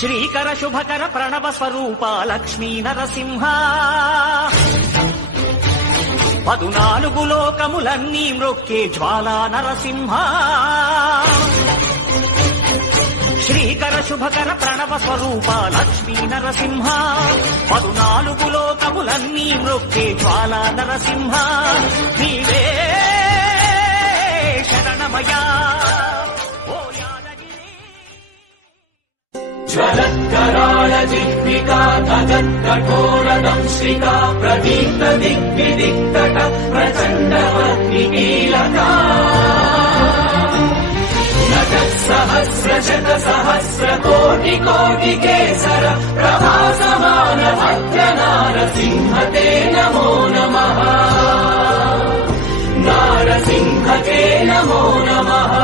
శ్రీకర శుభకర ప్రణవ స్వరూప లక్ష్మీ నరసింహ 14 లోకములన్నీ మ్రొక్కే జ్వాలా నరసింహ శ్రీకర శుభకర ప్రణవ స్వరూప లక్ష్మీ నరసింహ 14 లోకములన్నీ మ్రొక్కే జ్వాలా నరసింహ నీవే శరణమయా జ్వలత్కరాళ జిహ్వికా తగత్కఠోరదంశ్రికా ప్రదీప్త దిగ్విదిక్తట ప్రచండమగ్నికీలకా నటత్సహస్రశత సహస్రకోటికోటికేసర ప్రభాసమాన భద్ర నారసింహతే నమో నమః నారసింహతే నమో నమః